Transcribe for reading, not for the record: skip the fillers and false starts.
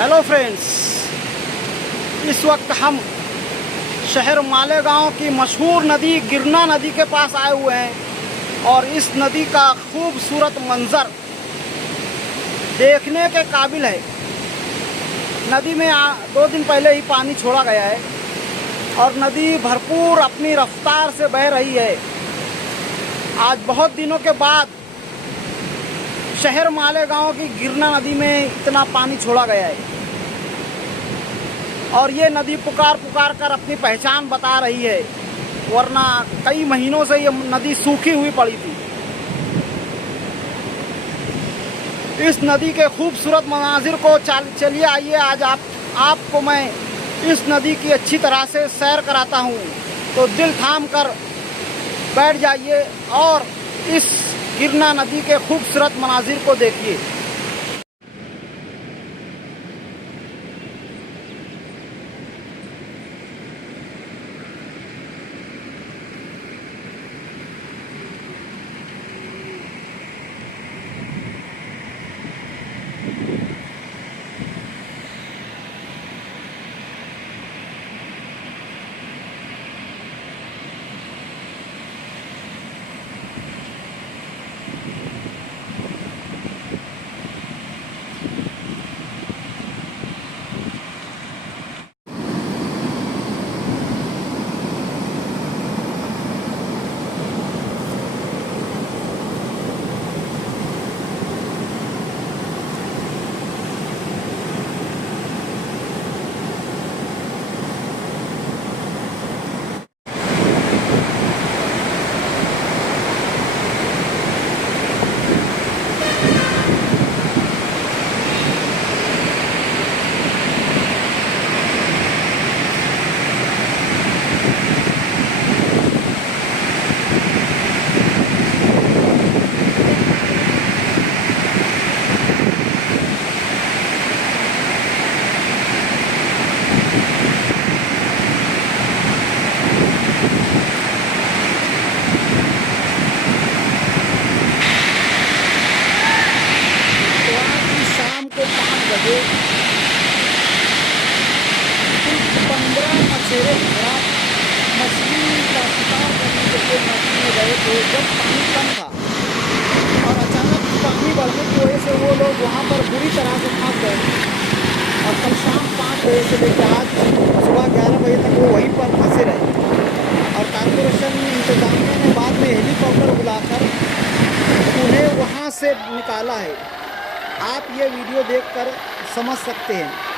Hello friends, इस वक्त हम शहर मालेगांव की मशहूर नदी गिरना नदी के पास आए हुए हैं और इस नदी का खूबसूरत मंजर देखने के काबिल है। नदी में 2 दिन पहले ही पानी छोड़ा गया है और नदी भरपूर अपनी रफ्तार से बह रही है। आज बहुत दिनों के बाद शहर मालेगांव की गिरना नदी में इतना पानी छोड़ा गया है और ये नदी पुकार पुकार कर अपनी पहचान बता रही है, वरना कई महीनों से ये नदी सूखी हुई पड़ी थी। इस नदी के खूबसूरत मनाजिर को चलिए आइए आज आपको मैं इस नदी की अच्छी तरह से सैर कराता हूँ। तो दिल थाम कर बैठ जाइए और इस गिरना नदी के खूबसूरत मनाजिर को देखिए। बजे 15 मछेरे मछली का शिकार करने के लिए नदी में गए थे जब पानी कम था और अचानक पानी बढ़ने की वजह से वो लोग वहाँ पर बुरी तरह से फंस गए और कल शाम 5 बजे से लेकर आज सुबह 11 बजे तक वो वहीं पर फंसे रहे और कॉर्पोरेशन इंतजामिया ने बाद में हेलीकॉप्टर बुलाकर उन्हें वहाँ से निकाला है। आप ये वीडियो देखकर समझ सकते हैं।